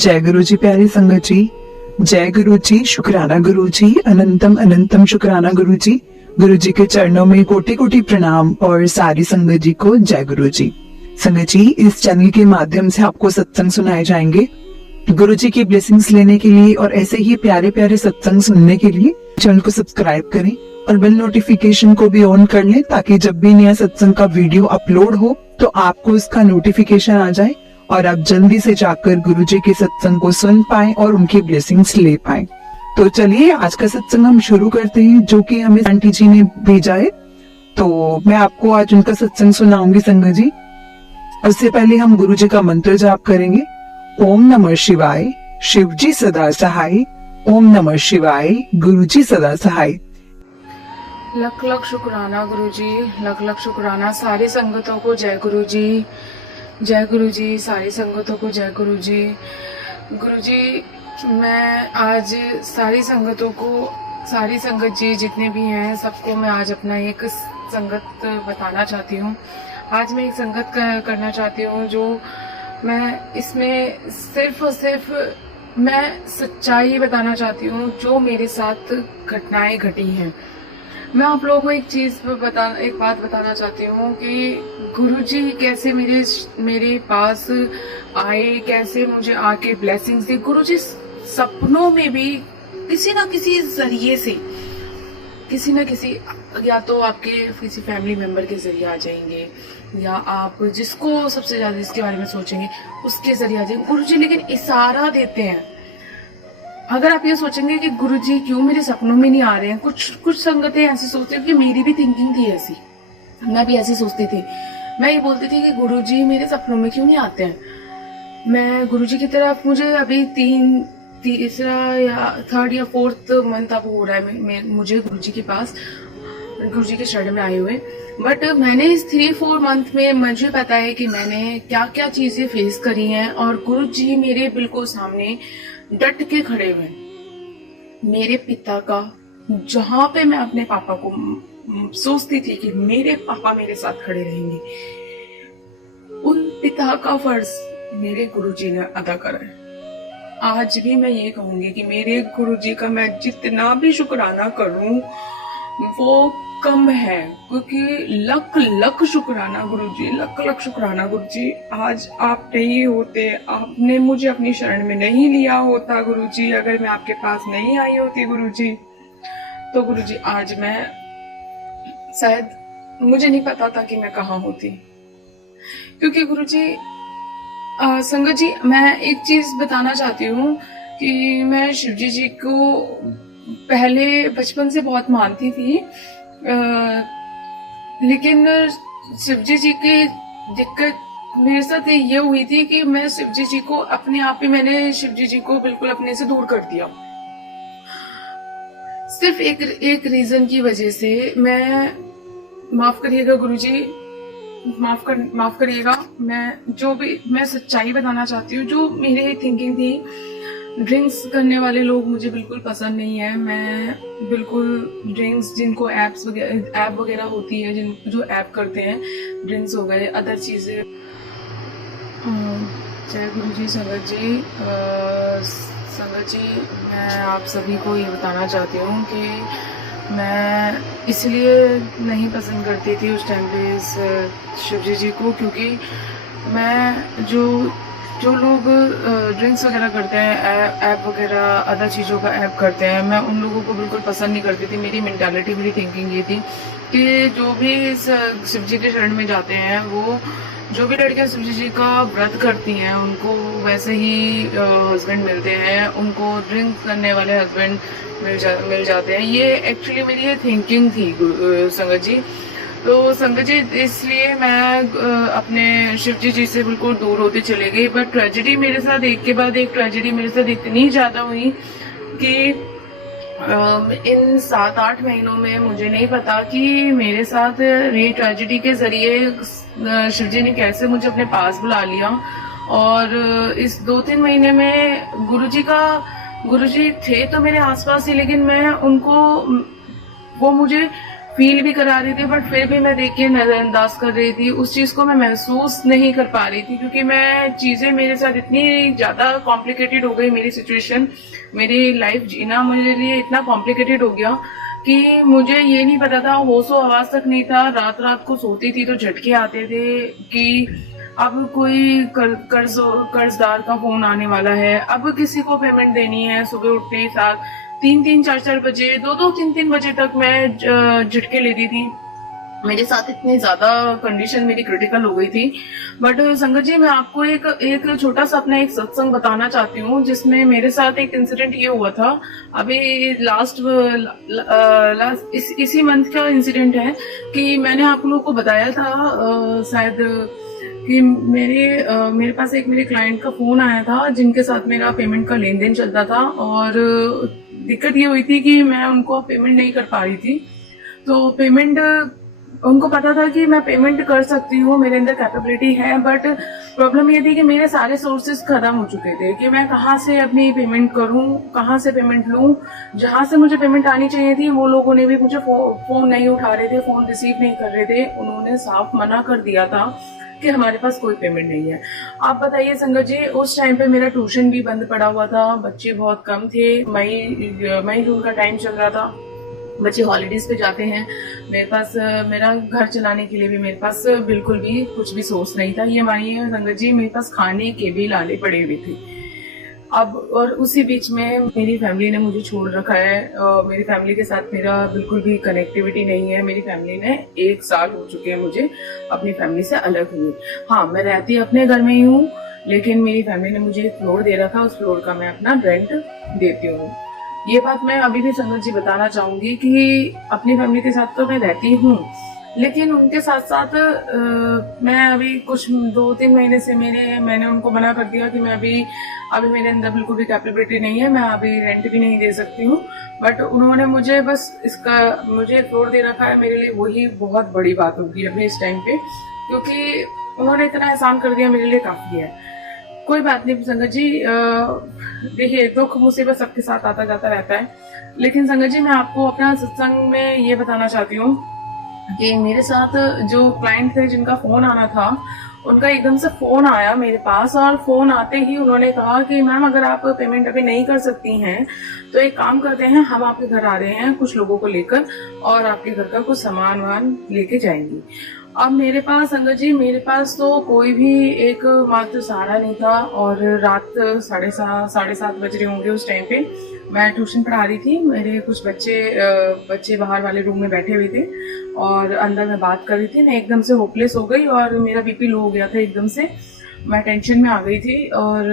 जय गुरु जी। प्यारे संगत जी, जय गुरु जी, शुक्राना गुरु जी, अनंतम अनंतम शुक्राना गुरु जी। गुरु जी के चरणों में कोटि कोटि प्रणाम और सारी संगत जी को जय गुरु जी। संगत जी, इस चैनल के माध्यम से आपको सत्संग सुनाए जाएंगे। गुरु जी की ब्लेसिंग्स लेने के लिए और ऐसे ही प्यारे प्यारे सत्संग सुनने के लिए चैनल को सब्सक्राइब करें और बेल नोटिफिकेशन को भी ऑन कर लें, ताकि जब भी नया सत्संग का वीडियो अपलोड हो तो आपको इसका नोटिफिकेशन आ जाए और आप जल्दी से जाकर गुरु जी के सत्संग को सुन पाएं और उनकी ब्लेसिंग्स ले पाएं। तो चलिए आज का सत्संग हम शुरू करते हैं, जो कि हमें आंटी जी ने भेजा है। तो मैं आपको आज उनका सत्संग सुनाऊंगी संगत जी। उससे पहले हम गुरु जी का मंत्र जाप करेंगे। ओम नमः शिवाय, शिव जी सदा सहाय। ओम नमः शिवाय, गुरु जी सदा सहाय। लख लख शुक्राना गुरु जी, लख लख शुक्राना। सारी संगतों को जय गुरु जी, जय गुरु जी। सारी संगतों को जय गुरु जी। गुरु जी, मैं आज सारी संगतों को, सारी संगत जी जितने भी हैं सबको मैं आज अपना एक संगत बताना चाहती हूँ। आज मैं एक संगत करना चाहती हूँ जो मैं इसमें सिर्फ और सिर्फ मैं सच्चाई बताना चाहती हूँ जो मेरे साथ घटनाएं घटी हैं। मैं आप लोगों को एक बात बताना चाहती हूँ कि गुरुजी कैसे मेरे पास आए, कैसे मुझे आके ब्लेसिंग्स दी। गुरुजी सपनों में भी किसी ना किसी जरिए से, किसी ना किसी, या तो आपके किसी फैमिली मेंबर के जरिए आ जाएंगे, या आप जिसको सबसे ज्यादा इसके बारे में सोचेंगे उसके जरिए आ जाएंगे गुरुजी। लेकिन इशारा देते हैं। अगर आप ये सोचेंगे कि गुरुजी क्यों मेरे सपनों में नहीं आ रहे हैं, कुछ संगतें ऐसी सोचती हैं कि मेरी भी थिंकिंग थी ऐसी, मैं भी ऐसी सोचती थी। मैं ये बोलती थी कि गुरुजी मेरे सपनों में क्यों नहीं आते हैं। मैं गुरुजी की तरफ, मुझे अभी तीसरा या थर्ड या फोर्थ मंथ अब हो रहा है मुझे गुरुजी के पास, गुरुजी के शरण में आए हुए। बट मैंने इस 3-4 मंथ में मुझे पता है कि मैंने क्या क्या चीजें फेस करी हैं, और गुरुजी मेरे बिल्कुल सामने डट के खड़े हुए। मेरे पिता का, जहां पे मैं अपने पापा को सोचती थी कि मेरे पापा मेरे साथ खड़े रहेंगे, उन पिता का फर्ज मेरे गुरुजी ने अदा करा है। आज भी मैं ये कहूंगी कि मेरे गुरुजी का मैं जितना भी शुक्राना करूं वो कम है, क्योंकि लख लख शुक्राना गुरुजी, लख लख शुक्राना गुरुजी। आज आप नहीं होते, आपने मुझे अपनी शरण में नहीं लिया होता गुरुजी, अगर मैं आपके पास नहीं आई होती गुरुजी, तो गुरुजी आज मैं शायद, मुझे नहीं पता था कि मैं कहाँ होती। क्योंकि गुरुजी, संगत जी, मैं एक चीज बताना चाहती हूँ कि मैं शिवजी जी को पहले बचपन से बहुत मानती थी, लेकिन शिवजी जी की दिक्कत मेरे साथ ये हुई थी कि मैं शिवजी जी को अपने आप ही, मैंने शिवजी जी को बिल्कुल अपने से दूर कर दिया। सिर्फ एक रीजन की वजह से। मैं, माफ करिएगा गुरुजी, माफ करिएगा, मैं सच्चाई बताना चाहती हूँ। जो मेरी थिंकिंग थी, ड्रिंक्स करने वाले लोग मुझे बिल्कुल पसंद नहीं है। मैं बिल्कुल ड्रिंक्स, जिनको ऐप वगैरह होती है, जो ऐप करते हैं, ड्रिंक्स हो गए, अदर चीजें। जय गुरु जी। संगत जी, मैं आप सभी को ये बताना चाहती हूँ कि मैं इसलिए नहीं पसंद करती थी उस टाइम पे इस शिवजी जी को, क्योंकि मैं जो लोग ड्रिंक्स वगैरह करते हैं, ऐप वगैरह अदर चीज़ों का ऐप करते हैं, मैं उन लोगों को बिल्कुल पसंद नहीं करती थी। मेरी मेंटालिटी, मेरी थिंकिंग ये थी कि जो भी शिवजी के शरण में जाते हैं, वो जो भी लड़कियां शिवजी जी का व्रत करती हैं, उनको वैसे ही हस्बैंड मिलते हैं, उनको ड्रिंक करने वाले हस्बैंड मिल जाते हैं। ये एक्चुअली मेरी ये थिंकिंग थी संगत जी। तो संगत जी, इसलिए मैं अपने शिवजी जी से बिल्कुल दूर होती चली गई। बट ट्रेजेडी मेरे साथ एक के बाद एक ट्रेजेडी मेरे साथ इतनी ज्यादा हुई कि इन 7-8 महीनों में मुझे नहीं पता कि मेरे साथ ये ट्रेजेडी के जरिए शिवजी ने कैसे मुझे अपने पास बुला लिया। और इस 2-3 महीने में गुरुजी थे तो मेरे आसपास ही, लेकिन मैं उनको, वो मुझे फील भी करा रहे थे, बट फिर भी मैं देख के नजरअंदाज कर रही थी। उस चीज को मैं महसूस नहीं कर पा रही थी, क्योंकि मैं चीजें मेरे साथ इतनी ज्यादा कॉम्प्लिकेटेड हो गई, मेरी सिचुएशन, मेरी लाइफ जीना मेरे लिए इतना कॉम्प्लिकेटेड हो गया कि मुझे ये नहीं पता था, होशो आवाज तक नहीं था। रात रात को सोती थी तो झटके आते थे कि अब कोई कर्जदार का फोन आने वाला है, अब किसी को पेमेंट देनी है। सुबह उठते ही साथ 3-3, 4-4 बजे, 2-2, 3-3 बजे तक मैं झटके लेती थी। मेरे साथ इतनी ज्यादा कंडीशन मेरी क्रिटिकल हो गई थी। बट संगत जी, मैं आपको एक छोटा सा अपना एक सत्संग बताना चाहती हूँ, जिसमें मेरे साथ एक इंसिडेंट ये हुआ था अभी लास्ट इसी मंथ का इंसिडेंट है कि मैंने आप लोगों को बताया था शायद कि मेरे पास एक मेरे क्लाइंट का फोन आया था, जिनके साथ मेरा पेमेंट का लेन देन चलता था। और दिक्कत ये हुई थी कि मैं उनको पेमेंट नहीं कर पा रही थी। तो पेमेंट उनको पता था कि मैं पेमेंट कर सकती हूँ, मेरे अंदर कैपेबिलिटी है, बट प्रॉब्लम ये थी कि मेरे सारे सोर्सेज खत्म हो चुके थे कि मैं कहाँ से अपनी पेमेंट करूँ, कहाँ से पेमेंट लूँ। जहां से मुझे पेमेंट आनी चाहिए थी वो लोगों ने भी मुझे फोन नहीं उठा रहे थे, फोन रिसीव नहीं कर रहे थे। उन्होंने साफ मना कर दिया था कि हमारे पास कोई पेमेंट नहीं है। आप बताइए संगत जी, उस टाइम पे मेरा ट्यूशन भी बंद पड़ा हुआ था, बच्चे बहुत कम थे, मई जून का टाइम चल रहा था, बच्चे हॉलीडेज पे जाते हैं। मेरे पास मेरा घर चलाने के लिए भी मेरे पास बिल्कुल भी कुछ भी सोर्स नहीं था। ये मानिए संगत जी, मेरे पास खाने के भी लाले पड़े हुए थे। अब और उसी बीच में मेरी फैमिली ने मुझे छोड़ रखा है। मेरी फैमिली के साथ मेरा बिल्कुल भी कनेक्टिविटी नहीं है। मेरी फैमिली ने 1 साल हो चुके हैं मुझे अपनी फैमिली से अलग हुए। हाँ, मैं रहती अपने घर में ही हूँ, लेकिन मेरी फैमिली ने मुझे एक फ्लोर दे रखा, उस फ्लोर का मैं अपना रेंट देती हूँ। ये बात मैं अभी भी संगत जी बताना चाहूंगी कि अपनी फैमिली के साथ तो मैं रहती हूँ, लेकिन उनके साथ साथ मैं अभी कुछ 2-3 महीने से मैंने उनको मना कर दिया कि मैं अभी मेरे अंदर बिल्कुल भी कैपेबिलिटी नहीं है, मैं अभी रेंट भी नहीं दे सकती हूँ। बट उन्होंने मुझे मुझे फ्लोर दे रखा है, मेरे लिए वही बहुत बड़ी बात होगी अभी इस टाइम पे, क्योंकि उन्होंने इतना एहसान कर दिया, मेरे लिए काफी है। कोई बात नहीं संगत जी, देखिए दुख मुसीबत सबके साथ आता जाता रहता है, लेकिन संगत जी मैं आपको अपना सत्संग में ये बताना चाहती हूँ कि मेरे साथ जो क्लाइंट थे जिनका फोन आना था, उनका एकदम से फोन आया मेरे पास, और फोन आते ही उन्होंने कहा कि मैम अगर आप पेमेंट अभी नहीं कर सकती हैं तो एक काम करते हैं, हम आपके घर आ रहे हैं कुछ लोगों को लेकर और आपके घर का कुछ सामान वान लेके जाएंगी। अब मेरे पास संगत जी, मेरे पास तो कोई भी एक मात्र सहारा नहीं था, और रात 7:30 बज रहे होंगे उस टाइम पे। मैं ट्यूशन पढ़ा रही थी, मेरे कुछ बच्चे बाहर वाले रूम में बैठे हुए थे और अंदर मैं बात कर रही थी। मैं एकदम से होपलेस हो गई और मेरा बीपी लो हो गया था एकदम से, मैं टेंशन में आ गई थी। और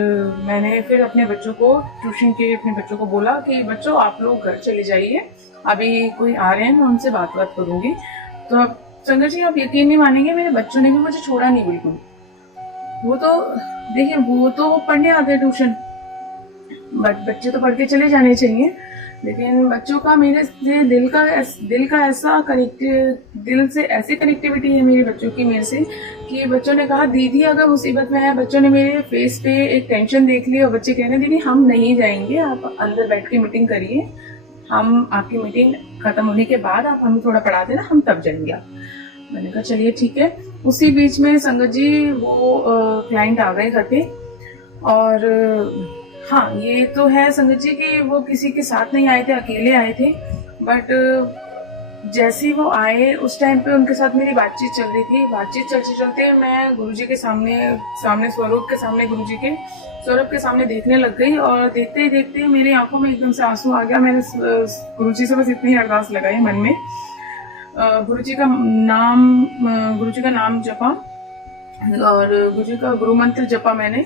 मैंने फिर अपने बच्चों को बोला कि बच्चों आप लोग घर चले जाइए, अभी कोई आ रहे हैं, मैं उनसे बात करूंगी। तो अब संगत जी आप यकीन नहीं मानेंगे, मेरे बच्चों ने भी मुझे छोड़ा नहीं बिल्कुल। वो तो पढ़ने आते हैं ट्यूशन, बट बच्चे तो पढ़ के चले जाने चाहिए, लेकिन बच्चों का मेरे से दिल से ऐसी कनेक्टिविटी है मेरे बच्चों की मेरे से कि बच्चों ने कहा दीदी अगर मुसीबत में है, बच्चों ने मेरे फेस पे एक टेंशन देख ली और बच्चे कह रहे दीदी हम नहीं जाएंगे, आप अंदर बैठ के मीटिंग करिए, हम आपकी मीटिंग खत्म होने के बाद आप हमें थोड़ा पढ़ा देना, हम तब जाएंगे। मैंने कहा चलिए ठीक है। उसी बीच में संगत जी वो क्लाइंट आ गए घर पे, और हाँ ये तो है संगत जी कि वो किसी के साथ नहीं आए थे, अकेले आए थे। बट जैसे ही वो आए उस टाइम पे उनके साथ मेरी बातचीत चल रही थी। बातचीत चलते चलते मैं गुरुजी के सामने स्वरूप के सामने देखने लग गई, और देखते ही देखते मेरी आंखों में एकदम से आंसू आ गया। मैंने गुरुजी से बस इतनी अरदास लगाई मन में, गुरुजी का नाम जपा और गुरुजी का गुरु मंत्र जपा मैंने,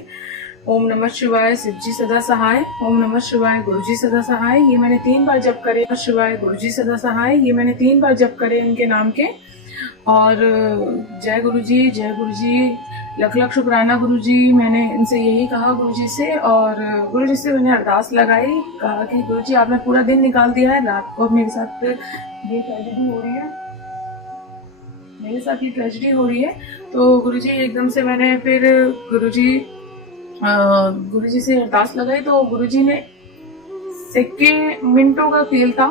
ओम नमः शिवाय शिवजी सदा सहाय, ओम नमः शिवाय गुरुजी सदा सहाय। ये मैंने 3 बार जप करे, शिवाय गुरुजी सदा सहाय, ये मैंने 3 बार जप करे उनके नाम के। और जय गुरुजी, लख लख शुक्राना गुरुजी। मैंने इनसे यही कहा गुरुजी से, और गुरुजी से मैंने अरदास लगाई, कहा कि गुरुजी आपने पूरा दिन निकाल दिया है, रात को मेरे साथ ये ट्रेजेडी हो रही है, तो गुरुजी एकदम से मैंने फिर गुरुजी से अरदास लगाई। तो गुरुजी ने मिनटों का खेल था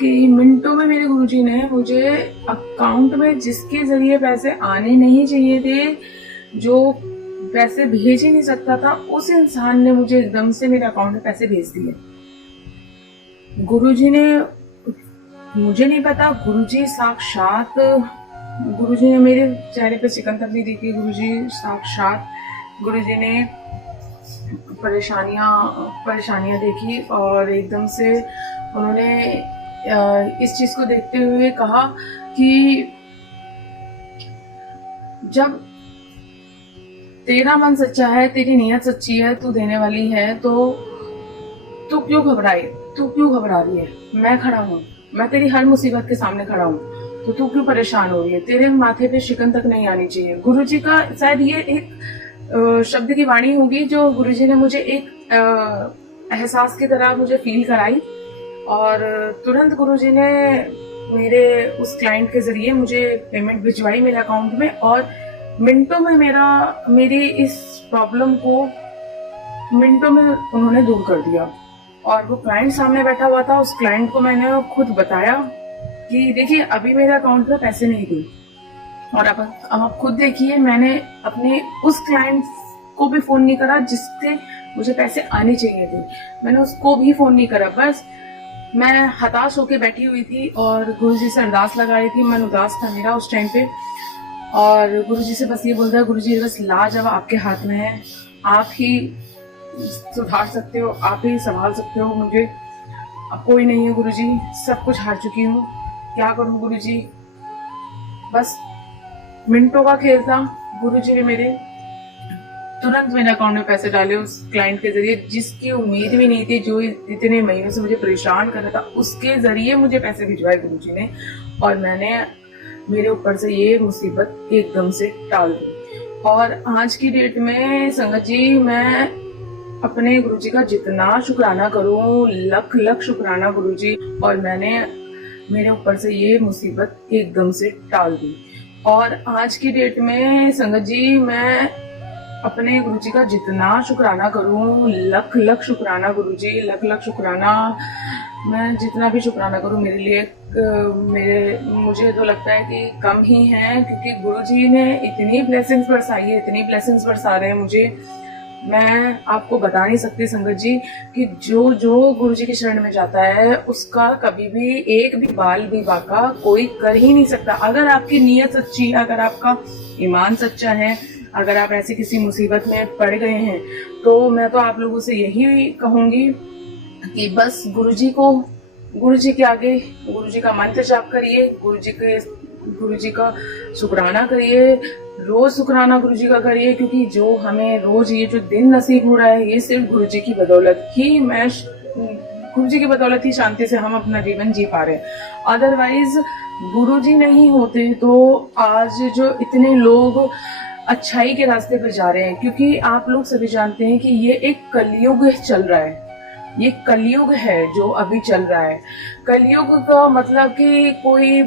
कि मिनटों में मेरे गुरुजी ने मुझे अकाउंट में जिसके जरिए पैसे आने नहीं चाहिए थे, जो पैसे भेज ही नहीं सकता था, उस इंसान ने मुझे एकदम से मेरे अकाउंट में पैसे भेज दिए। गुरुजी ने, मुझे नहीं पता, गुरुजी साक्षात, गुरुजी ने मेरे चेहरे पे सिकंदर नहीं देखी, गुरुजी साक्षात, गुरुजी ने परेशानियां देखी और एकदम से उन्होंने इस चीज को देखते हुए कहा कि जब तेरा मन सच्चा है, तेरी नीयत सच्ची है, तू देने वाली है, तो तू क्यों घबराई, तू क्यों घबरा रही है? मैं खड़ा हूँ, मैं तेरी हर मुसीबत के सामने खड़ा हूँ, तो तू क्यों परेशान हो रही है? तेरे माथे पे शिकन तक नहीं आनी चाहिए। गुरुजी का शायद ये एक शब्द की वाणी होगी जो गुरुजी ने मुझे एक एहसास की तरह मुझे फील कराई, और तुरंत गुरुजी ने मेरे उस क्लाइंट के जरिए मुझे पेमेंट भिजवाई मेरे अकाउंट में, और मिनटों में मेरी इस प्रॉब्लम को मिनटों में उन्होंने दूर कर दिया। और वो क्लाइंट सामने बैठा हुआ था, उस क्लाइंट को मैंने खुद बताया कि देखिए अभी मेरे अकाउंट में पैसे नहीं थे, और अब आप खुद देखिए, मैंने अपने उस क्लाइंट को भी फोन नहीं करा जिससे मुझे पैसे आने चाहिए थे, मैंने उसको भी फोन नहीं करा। बस मैं हताश होके बैठी हुई थी और गुरुजी से अरदास लगा रही थी, मन उदास था मेरा उस टाइम पे, और गुरुजी से बस ये बोल रहा है, गुरुजी बस लाज अब आपके हाथ में है, आप ही सुधार सकते हो, आप ही संभाल सकते हो मुझे, अब कोई नहीं है गुरुजी, सब कुछ हार चुकी हूँ, क्या करूँ गुरुजी। बस मिनटों का खेल था, गुरुजी ने मेरे तुरंत मेरे अकाउंट में पैसे डाले उस क्लाइंट के जरिए, जिसकी उम्मीद भी नहीं थी, जो इतने महीनों से मुझे परेशान कर रहा था, उसके जरिए मुझे पैसे भिजवाए गुरुजी ने, और मैंने मेरे ऊपर से ये मुसीबत एकदम से टाल दी। और आज की डेट में संगत जी, मैं अपने गुरुजी का जितना शुक्राना करूं, लख लख शुक्राना गुरुजी, और मैंने मेरे ऊपर से ये मुसीबत एकदम से टाल दी। और आज की डेट में संगत जी, मैं अपने गुरुजी का जितना शुक्राना करूं, लख लख शुक्राना गुरुजी, लख लख शुक्राना, मैं जितना भी शुक्राना करूं मेरे लिए मुझे तो लगता है कि कम ही है, क्योंकि गुरुजी ने इतनी ब्लेसिंग्स बरसाई है, इतनी ब्लेसिंग्स बरसा रहे हैं मुझे, मैं आपको बता नहीं सकती संगत जी कि जो जो गुरुजी की शरण में जाता है उसका कभी भी एक भी बाल भी बाका कोई कर ही नहीं सकता। अगर आपकी नीयत सच्ची है, अगर आपका ईमान सच्चा है, अगर आप ऐसी किसी मुसीबत में पड़ गए हैं, तो मैं तो आप लोगों से यही कहूंगी कि बस गुरुजी के आगे गुरुजी का मंत्र जाप करिए, गुरुजी का शुक्राना करिए, रोज शुक्राना गुरुजी का करिए, क्योंकि जो हमें रोज ये जो दिन नसीब हो रहा है, ये सिर्फ गुरुजी की बदौलत ही, गुरुजी की बदौलत ही शांति से हम अपना जीवन जी पा रहे हैं। अदरवाइज गुरुजी नहीं होते तो आज जो इतने लोग अच्छाई के रास्ते पर जा रहे हैं, क्योंकि आप लोग सभी जानते हैं कि ये एक कलयुग चल रहा है, ये कलयुग है जो अभी चल रहा है। कलयुग का मतलब कि कोई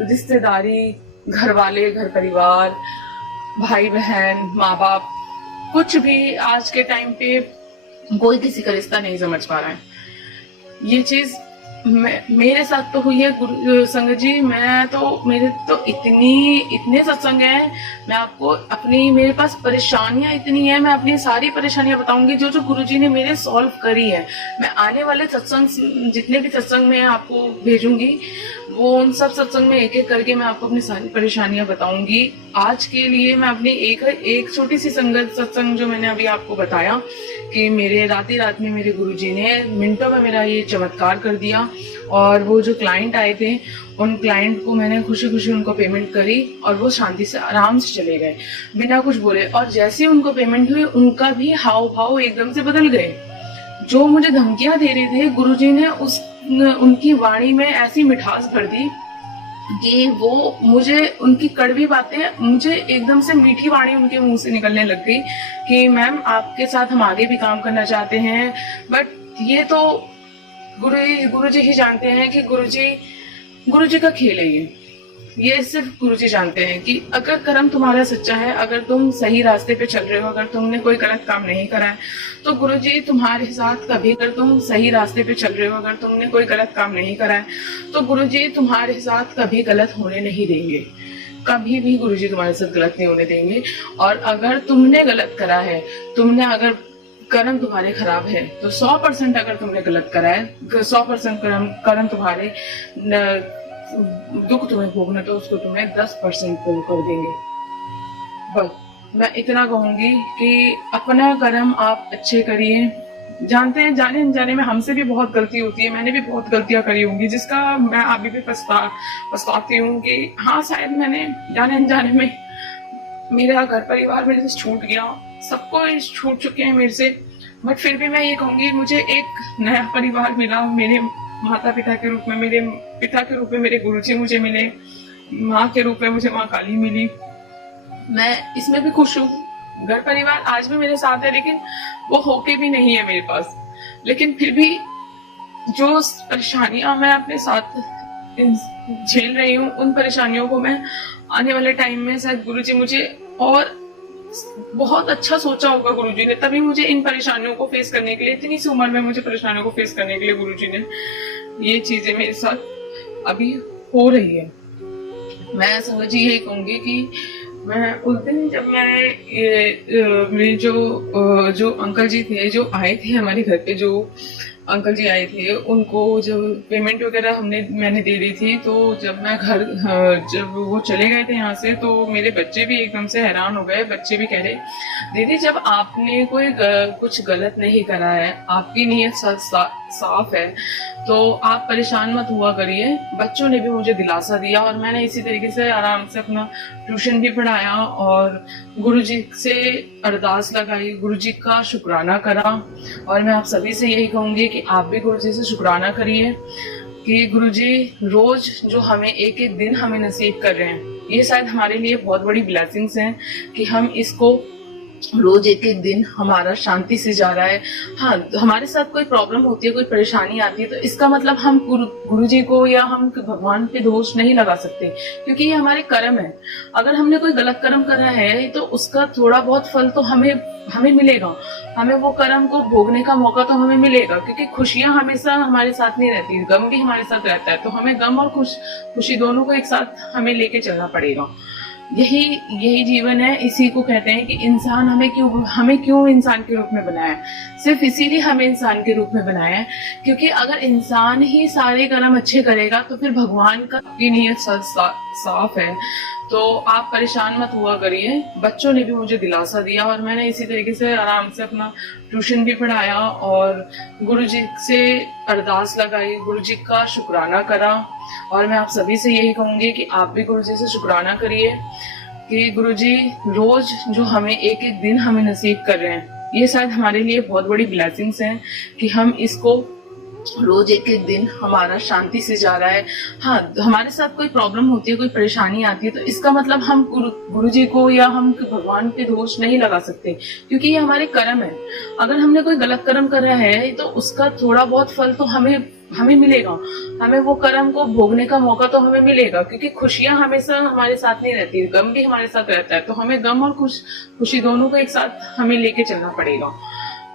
रिश्तेदारी, घर वाले, घर परिवार, भाई बहन, माँ बाप, कुछ भी आज के टाइम पे कोई किसी का रिश्ता नहीं समझ पा रहा है। ये चीज मेरे साथ तो हुई है संगत जी। मेरे तो इतने सत्संग हैं, मैं आपको मेरे पास परेशानियां इतनी है, मैं अपनी सारी परेशानियां बताऊंगी जो जो गुरुजी ने मेरे सॉल्व करी है। मैं आने वाले सत्संग, जितने भी सत्संग में आपको भेजूंगी, वो उन सब सत्संग में एक एक करके मैं आपको अपनी सारी परेशानियां बताऊंगी। आज के लिए मैं अपनी एक छोटी सी संगत सत्संग जो मैंने अभी आपको बताया कि मेरे रात में मेरे गुरुजी ने मिनटों में मेरा ये चमत्कार कर दिया, और वो जो क्लाइंट आए थे उन क्लाइंट को मैंने खुशी खुशी उनको पेमेंट करी, और वो शांति से आराम से चले गए बिना कुछ बोले। और जैसे ही उनको पेमेंट हुई, उनका भी हाव भाव एकदम से बदल गए। जो मुझे धमकियां दे रहे थे, गुरुजी ने उनकी वाणी में ऐसी मिठास भर दी कि वो मुझे, उनकी कड़वी बातें मुझे एकदम से मीठी वाणी उनके मुंह से निकलने लग गई कि मैम आपके साथ हम आगे भी काम करना चाहते हैं। बट ये तो गुरुजी ही जानते हैं कि गुरुजी का खेल है ये। ये सिर्फ गुरुजी जानते हैं कि अगर कर्म तुम्हारा सच्चा है, अगर तुम सही रास्ते पे चल रहे हो, अगर तुमने कोई गलत काम नहीं करा है, तो गुरुजी तुम्हारे साथ कभी, अगर तुम सही रास्ते पे चल रहे हो, अगर तुमने कोई गलत काम नहीं करा है, तो गुरुजी तुम्हारे साथ कभी गलत होने नहीं देंगे। कभी भी गुरुजी तुम्हारे साथ गलत नहीं होने देंगे। और अगर तुमने गलत करा है, तुमने अगर कर्म तुम्हारे खराब है, तो 100% अगर तुमने गलत करा है, 100% कर्म तुम्हारे दुख तुम्हें भोगना, तो उसको तुम्हें 10% पूर्ण कर देंगे। बस मैं इतना कहूंगी कि अपना कर्म आप अच्छे करिए। जानते हैं जाने अनजाने में हमसे भी बहुत गलती होती है, मैंने भी बहुत गलतियां करी होंगी, जिसका मैं अभी भी पछताती हूँ कि हाँ शायद मैंने जाने अनजाने में, मेरा घर परिवार मेरे से छूट गया, सबको छूट चुके हैं मेरे से, बट फिर भी मैं ये कहूंगी मुझे एक नया परिवार मिला, मेरे माता पिता के रूप में, मेरे पिता के रूप में मेरे गुरुजी मुझे मिले, माँ के रूप में मुझे माँ काली मिली। मैं इसमें भी खुश हूँ। घर परिवार आज भी मेरे साथ है, लेकिन वो होके भी नहीं है मेरे पास। लेकिन फिर भी जो परेशानियां मैं अपने साथ झेल रही हूँ, उन परेशानियों को मैं आने वाले टाइम में शायद गुरुजी मुझे, और बहुत अच्छा सोचा होगा गुरुजी ने, तभी मुझे इन परेशानियों को फेस करने के लिए, इतनी सी उम्र में मुझे परेशानियों को फेस करने के लिए गुरुजी ने ये चीजें मेरे साथ अभी हो रही है। मैं संगत जी यही कहूंगी कि मैं उस दिन जब मेरे जो अंकल जी थे, जो आए थे हमारे घर पे, जो अंकल जी आए थे, उनको जब पेमेंट वगैरह मैंने दे दी थी, तो जब मैं जब वो चले गए थे यहाँ से, तो मेरे बच्चे भी एकदम से हैरान हो गए। बच्चे भी कह रहे, दीदी जब आपने कुछ गलत नहीं करा है, आपकी नीयत साफ है, तो आप परेशान मत हुआ करिए। बच्चों ने भी मुझे दिलासा दिया, और मैंने इसी तरीके से आराम से अपना ट्यूशन भी पढ़ाया और गुरुजी से अरदास लगाई, गुरुजी का शुक्राना करा। और मैं आप सभी से यही कहूंगी कि आप भी गुरुजी से शुक्राना करिए कि गुरुजी रोज जो हमें एक एक दिन हमें नसीब कर रहे हैं, ये शायद हमारे लिए बहुत बड़ी ब्लेसिंग्स हैं कि हम इसको रोज एक एक दिन हमारा शांति से जा रहा है। हाँ, हमारे साथ कोई प्रॉब्लम होती है, कोई परेशानी आती है, तो इसका मतलब हम गुरुजी को या हम भगवान पे दोष नहीं लगा सकते, क्योंकि ये हमारे कर्म है। अगर हमने कोई गलत कर्म करा है, तो उसका थोड़ा बहुत फल तो हमें मिलेगा, हमें वो कर्म को भोगने का मौका तो हमें मिलेगा, क्योंकि खुशियां हमेशा हमारे साथ नहीं रहती, गम भी हमारे साथ रहता है। तो हमें गम और खुशी दोनों को एक साथ हमें लेके चलना पड़ेगा। यही जीवन है। इसी को कहते हैं कि इंसान हमें क्यों इंसान के रूप में बनाया है। सिर्फ इसीलिए हमें इंसान के रूप में बनाया है, क्योंकि अगर इंसान ही सारे कर्म अच्छे करेगा, तो फिर भगवान का नीयत साफ है। तो आप परेशान मत हुआ करिए। बच्चों ने भी मुझे दिलासा दिया, और मैंने इसी तरीके से आराम से अपना ट्यूशन भी पढ़ाया और गुरुजी से अरदास लगाई, गुरुजी का शुक्राना करा। और मैं आप सभी से यही कहूंगी कि आप भी गुरुजी से शुक्राना करिए कि गुरुजी रोज जो हमें एक एक दिन हमें नसीब कर रहे हैं, ये शायद हमारे लिए बहुत बड़ी ब्लेसिंग्स हैं कि हम इसको रोज एक एक दिन हमारा शांति से जा रहा है। हाँ, हमारे साथ कोई प्रॉब्लम होती है, कोई परेशानी आती है, तो इसका मतलब हम गुरुजी को या हम भगवान पे दोष नहीं लगा सकते, क्योंकि ये हमारे कर्म है। अगर हमने कोई गलत कर्म करा है, तो उसका थोड़ा बहुत फल तो हमें मिलेगा, हमें वो कर्म को भोगने का मौका तो हमें मिलेगा, क्योंकि खुशियां हमेशा हमारे साथ नहीं रहती, गम भी हमारे साथ रहता है। तो हमें गम और खुशी दोनों को एक साथ हमें लेके चलना पड़ेगा।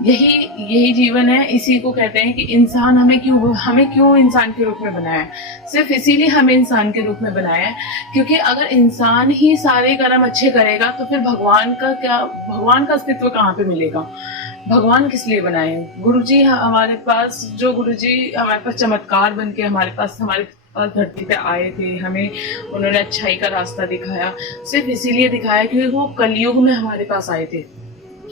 यही जीवन है। इसी को कहते हैं कि इंसान हमें क्यों इंसान के रूप में बनाया है। सिर्फ इसीलिए हमें इंसान के रूप में बनाया है, क्योंकि अगर इंसान ही सारे कर्म अच्छे करेगा, तो फिर भगवान का अस्तित्व कहाँ पे मिलेगा। भगवान किस लिए बनाए? गुरुजी हमारे पास चमत्कार बन के हमारे पास धरती पे आए थे, हमें उन्होंने अच्छाई का रास्ता दिखाया। सिर्फ इसीलिए दिखाया क्योंकि वो कलयुग में हमारे पास आए थे,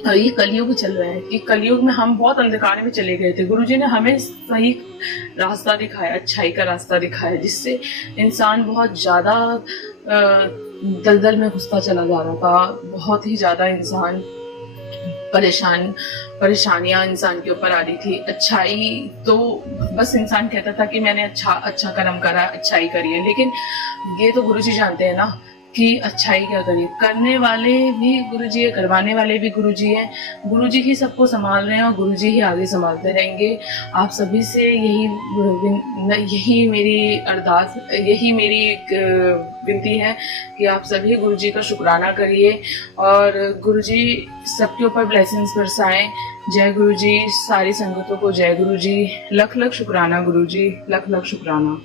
और ये कलयुग चल रहा है कि कलयुग में हम बहुत अंधकार में चले गए थे। गुरुजी ने हमें सही रास्ता दिखाया, अच्छाई का रास्ता दिखाया, जिससे इंसान बहुत ज्यादा दलदल में घुसता चला जा रहा था। बहुत ही ज्यादा इंसान परेशानियां इंसान के ऊपर आ रही थी। अच्छाई तो बस इंसान कहता था कि मैंने अच्छा कर्म करा, अच्छाई करी है, लेकिन ये तो गुरुजी जानते हैं ना कि अच्छाई क्या करिए। करने वाले भी गुरुजी है, करवाने वाले भी गुरुजी हैं। गुरुजी ही सबको संभाल रहे हैं और गुरुजी ही आगे संभालते रहेंगे। आप सभी से यही मेरी अरदास, यही मेरी एक विनती है कि आप सभी गुरुजी का शुक्राना करिए और गुरुजी सबके ऊपर ब्लेसिंग्स बरसाएं। जय गुरुजी, सारी संगतों को जय गुरुजी। लख लख शुक्राना गुरुजी, लख लख शुक्राना।